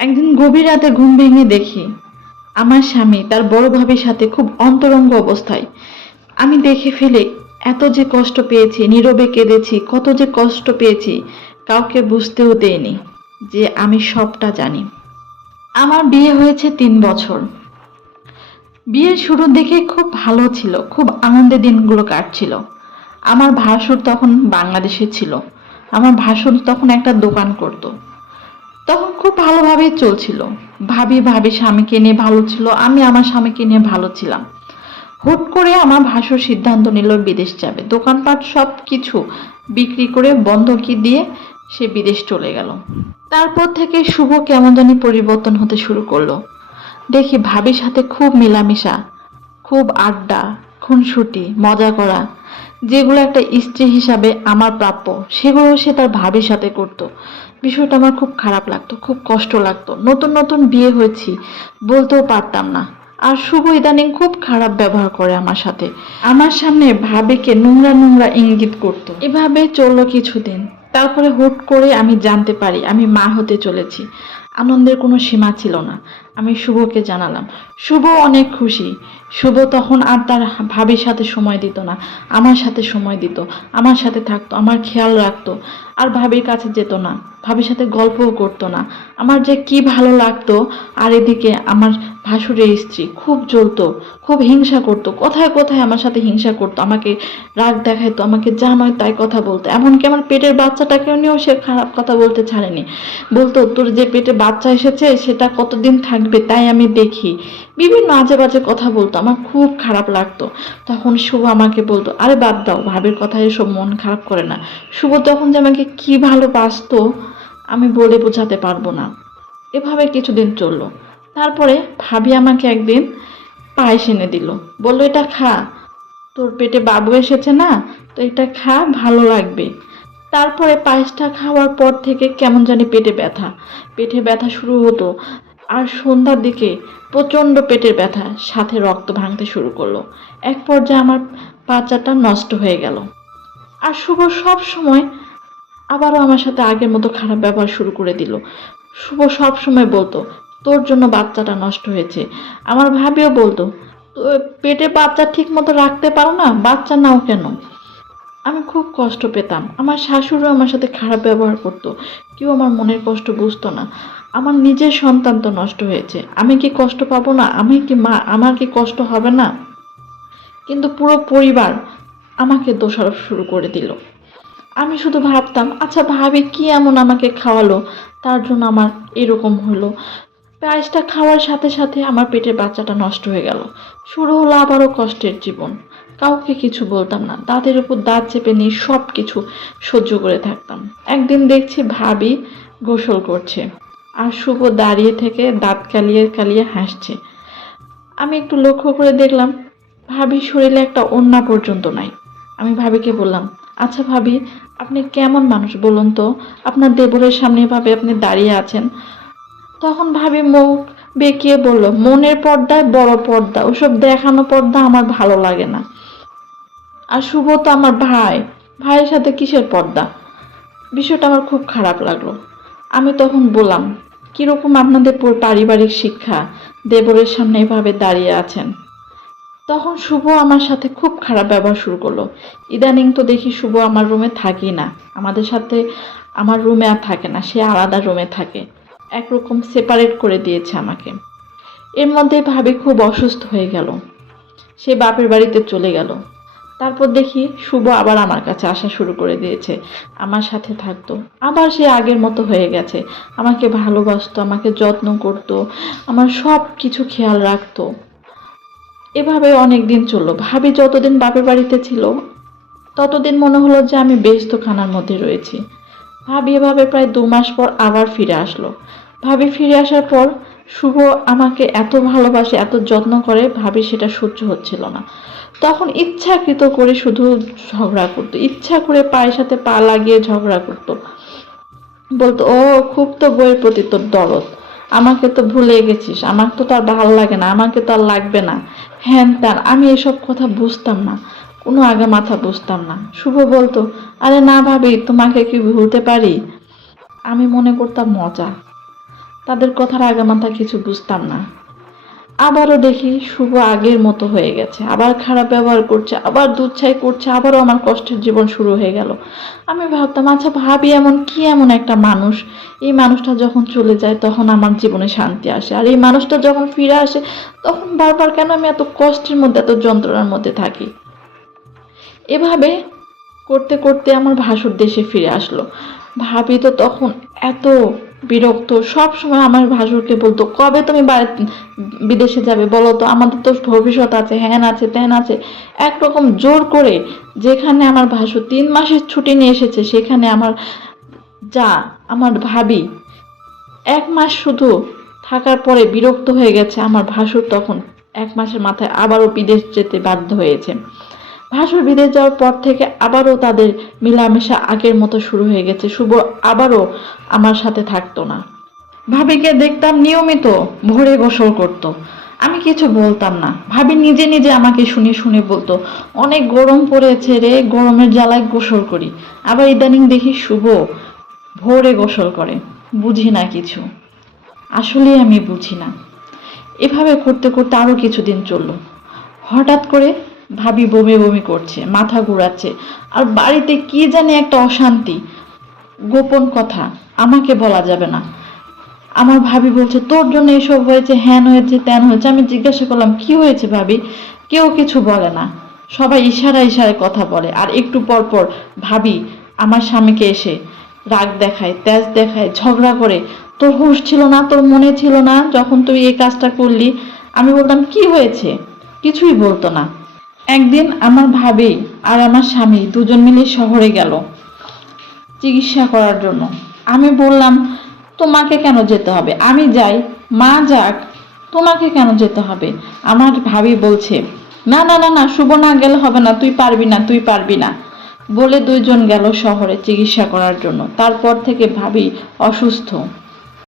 একদিন গভীর রাতে ঘুম ভেঙে দেখি আমার স্বামী তার বড় ভাবির সাথে খুব অন্তরঙ্গ অবস্থায়। আমি দেখে ফেলে এত যে কষ্ট পেয়েছি, নীরবে কেঁদেছি, কত যে কষ্ট পেয়েছি, কাউকে বুঝতেও দেইনি যে আমি সবটা জানি। আমার বিয়ে হয়েছে 3 বছর। বিয়ের শুরুর দিকে খুব ভালো ছিল, খুব আনন্দের দিনগুলো কাটছিল। আমার ভাসুর তখন বাংলাদেশে ছিল। আমার ভাসুর তখন একটা দোকান করত। তখন খুব ভালোভাবেই চলছিল। ভাবি স্বামীকে নিয়ে ভালো ছিল, আমি আমার স্বামীকে নিয়ে ভালো ছিলাম। হুট করে আমার ভাসুর সিদ্ধান্ত নিল বিদেশ যাবে, দোকানপাট সব কিছু বিক্রি করে বন্ধকি দিয়ে সে বিদেশ চলে গেল। তারপর থেকে শুভ কেমন জানি পরিবর্তন হতে শুরু করলো। দেখি ভাবির সাথে খুব মেলামেশা, খুব আড্ডা, খুনসুটি, মজা করা, যেগুলো একটা স্ত্রী হিসাবে আমার প্রাপ্য সেগুলো সে তার ভাবির সাথে করত। বিষয়টা আমার খুব খারাপ লাগতো, খুব কষ্ট লাগতো। নতুন নতুন বিয়ে হয়েছি, বলতেও পারতাম না। আর শুভ ইদানিং খুব খারাপ ব্যবহার করে আমার সাথে, আমার সামনে ভাবিকে নোংরা নোংরা ইঙ্গিত করতো। এভাবে চললো কিছুদিন। তারপরে হুট করে আমি জানতে পারি আমি মা হতে চলেছি। আনন্দের কোনো সীমা ছিল না। আমি শুভকে জানালাম। শুভ অনেক খুশি। শুভ তখন আর তার ভাবির সাথে সময় দিত না, আমার সাথে সময় দিত, আমার সাথে থাকতো, আমার খেয়াল রাখতো। আর ভাবির কাছে যেত না, ভাবির সাথে গল্পও করতো না। আমার যে কি ভালো লাগতো। আর এদিকে আমার ভাসুরের স্ত্রী খুব জ্বলতো, খুব হিংসা করতো, কোথায় কোথায় আমার সাথে হিংসা করতো, আমাকে রাগ দেখাইতো, আমাকে যা নয় তাই কথা বলতো। এমনকি আমার পেটের বাচ্চাটাকেও নিয়েও সে খারাপ কথা বলতে ছাড়েনি। বলতো, তোর যে পেটে বাচ্চা এসেছে সেটা কতদিন থাকবে তাই আমি দেখি। বিভিন্ন আজে বাজে কথা বলতো, আমার খুব খারাপ লাগতো। তখন শুভ আমাকে বলতো, আরে বাদ দাও, ভাবির কথা এসব মন খারাপ করে না। শুভ তখন যে আমাকে কি ভালোবাসতো আমি বলে বোঝাতে পারবো না। এভাবে কিছুদিন চললো। তারপরে ভাবি আমাকে একদিন পায়েস এনে দিল। বললো, এটা খা, তোর পেটে বাবু এসেছে না, তো এটা খা, ভালো লাগবে। তারপরে পায়েসটা খাওয়ার পর থেকে কেমন জানি পেটে ব্যথা, পেটে ব্যথা শুরু হতো। আর সন্ধ্যার দিকে প্রচণ্ড পেটের ব্যথা, সাথে রক্ত ভাঙতে শুরু করলো। এক পর্যায়ে আমার বাচ্চাটা নষ্ট হয়ে গেল। আর শুভ সব সময় আবারও আমার সাথে আগের মতো খারাপ ব্যবহার শুরু করে দিল। শুভ সব সময় বলতো, তোর জন্য বাচ্চাটা নষ্ট হয়েছে। আমার ভাবিও বলতো, তো পেটে বাচ্চা ঠিক মতো রাখতে পারো না, বাচ্চা নাও কেন। আমি খুব কষ্ট পেতাম। আমার শাশুড়িও আমার সাথে খারাপ ব্যবহার করতো। কেউ আমার মনের কষ্ট বুঝতো না। আমার নিজের সন্তান তো নষ্ট হয়েছে, আমি কি কষ্ট পাবো না? আমি কি মা, আমার কি কষ্ট হবে না? কিন্তু পুরো পরিবার আমাকে দোষারোপ শুরু করে দিল। আমি শুধু ভাবতাম, আচ্ছা ভাবি কি এমন আমাকে খাওয়ালো তার জন্য আমার এরকম হলো। পায়েসটা খাওয়ার সাথে সাথে আমার পেটের বাচ্চাটা নষ্ট হয়ে গেল। শুরু হলো আবারও কষ্টের জীবন। কাউকে কিছু বলতাম না, দাঁতের উপর দাঁত চেপে নিয়ে সব কিছু সহ্য করে থাকতাম। একদিন দেখছি ভাবি গোসল করছে, আর শুভ দাঁড়িয়ে থেকে দাঁত কালিয়ে কালিয়ে হাসছে। আমি একটু লক্ষ্য করে দেখলাম ভাবির শরীরে একটা ওড়না পর্যন্ত নাই। আমি ভাবিকে বললাম, আচ্ছা ভাবি, আপনি কেমন মানুষ বলুন তো, আপনার দেবরের সামনে এভাবে আপনি দাঁড়িয়ে আছেন। তখন ভাবি মুখ বেঁকিয়ে বলল, মনের পর্দায় বড় পর্দা, ওসব দেখানো পর্দা আমার ভালো লাগে না। আর শুভ তো আমার ভাই, ভাইয়ের সাথে কিসের পর্দা? বিষয়টা আমার খুব খারাপ লাগলো। আমি তখন বললাম, কিরকম আপনাদের পারিবারিক শিক্ষা, দেবরের সামনে এভাবে দাঁড়িয়ে আছেন। তখন শুভ আমার সাথে খুব খারাপ ব্যবহার শুরু করলো। ইদানিং তো দেখি শুভ আমার রুমে থাকি না, আমাদের সাথে আমার রুমে আর থাকে না, সে আলাদা রুমে থাকে। একরকম সেপারেট করে দিয়েছে আমাকে। এর মধ্যে ভাবি খুব অসুস্থ হয়ে গেল, সে বাপের বাড়িতে চলে গেল। তারপর দেখি শুভ আবার আমার কাছে আসা শুরু করে দিয়েছে, আমার সাথে থাকতো। আবার সে আগের মতো হয়ে গেছে, আমাকে ভালোবাসতো, আমাকে যত্ন করতো, আমার সব কিছু খেয়াল রাখতো। এভাবে অনেক দিন চললো। ভাবি যতদিন বাপের বাড়িতে ছিল ততদিন মনে হলো যে আমি ব্যস্তখানার মধ্যে রয়েছি। ভাবি এভাবে প্রায় 2 মাস পর আবার ফিরে আসলো। ভাবি ফিরে আসার পর শুভ আমাকে এত ভালোবাসে, এত যত্ন করে, ভাবি সেটা সহ্য হচ্ছিল না। তখন ইচ্ছাকৃত করে শুধু ঝগড়া করতো, ইচ্ছা করে পায়ের সাথে পা লাগিয়ে ঝগড়া করতো। বলতো, ও খুব তো বইয়ের প্রতি তোর দরদ, আমাকে তো ভুলে গেছিস, আমার তো তার ভালো লাগে না, আমাকে তো আর লাগবে না, হ্যান ত্যান। আমি এসব কথা বুঝতাম না, কোনো আগা মাথা বুঝতাম না। শুভ বলতো, আরে না ভাবি, তোমাকে কি ভুলতে পারি? আমি মনে করতাম মজা। তাদের কথার আগামাথা কিছু বুঝতাম না। আবারও দেখি শুভ আগের মতো হয়ে গেছে, আবার খারাপ ব্যবহার করছে, আবার দুধছাই করছে, আবারও আমার কষ্টের জীবন শুরু হয়ে গেল। আমি ভাবতাম, আচ্ছা ভাবি এমন কি এমন একটা মানুষ, এই মানুষটা যখন চলে যায় তখন আমার জীবনে শান্তি আসে, আর এই মানুষটা যখন ফিরে আসে তখন বারবার কেন আমি এত কষ্টের মধ্যে এত যন্ত্রণার মধ্যে থাকি। এভাবে করতে করতে আমার ভাসুর দেশে ফিরে আসলো। ভাবি তো তখন এত বিরক্ত, সব সময় আমার ভাসুরকে বলতো, কবে তুমি বিদেশে যাবে বলো তো, আমাদের তো ভবিষ্যৎ আছে, হ্যান আছে ত্যান আছে। একরকম জোর করে, যেখানে আমার ভাসুর 3 মাসের ছুটি নিয়ে এসেছে সেখানে যা আমার ভাবি 1 মাস শুধু থাকার পরে বিরক্ত হয়ে গেছে। আমার ভাসুর তখন 1 মাসের মাথায় আবারও বিদেশ যেতে বাধ্য হয়েছে। ভাসুর বিদেশ যাওয়ার পর থেকে আবারও তাদের মেলামেশা আগের মতো শুরু হয়ে গেছে। শুভ আবারও আমার সাথে থাকতো না। ভাবিকে দেখতাম নিয়মিত ভোরে গোসল করত, আমি কিছু বলতাম না। ভাবি নিজে নিজে আমাকে শুনে শুনে বলতো, অনেক গরম পড়েছে রে, গরমের জ্বালায় গোসল করি। আবার ইদানিং দেখি শুভ ভোরে গোসল করে। বুঝি না কিছু, আসলে আমি বুঝি না। এভাবে করতে করতে আরো কিছুদিন চললো। হঠাৎ করে ভাবি বমি বমি করছে, মাথা ঘোরাচ্ছে, আর বাড়িতে কি জানি একটা অশান্তি। গোপন কথা আমাকে বলা যাবে না। আমার ভাবি বলছে, তোর জন্য এসব হয়েছে, হ্যান হয়েছে ত্যান হয়েছে। আমি জিজ্ঞাসা করলাম, কি হয়েছে ভাবি? কেউ কিছু বলে না, সবাই ইশারায় ইশারায় কথা বলে। আর একটু পর পর ভাবি আমার স্বামীকে এসে রাগ দেখায়, তেজ দেখায়, ঝগড়া করে। তোর হুঁশ ছিল না, তোর মনে ছিল না যখন তুই এই কাজটা করলি? আমি বলতাম, কি হয়েছে? কিছুই বলতো না। একদিন আমার ভাবি আর আমার স্বামী দুজন মিলে শহরে গেল চিকিৎসা করার জন্য। আমি বললাম, তোমাকে কেন যেতে হবে? আমি যাই, মা যাক, তোমাকে কেন যেতে হবে? আমার ভাবি বলছে, না না না না, শুভ না গেলে হবে না, তুই পারবি না, তুই পারবি না বলে দুইজন গেল শহরে চিকিৎসা করার জন্য। তারপর থেকে ভাবি অসুস্থ।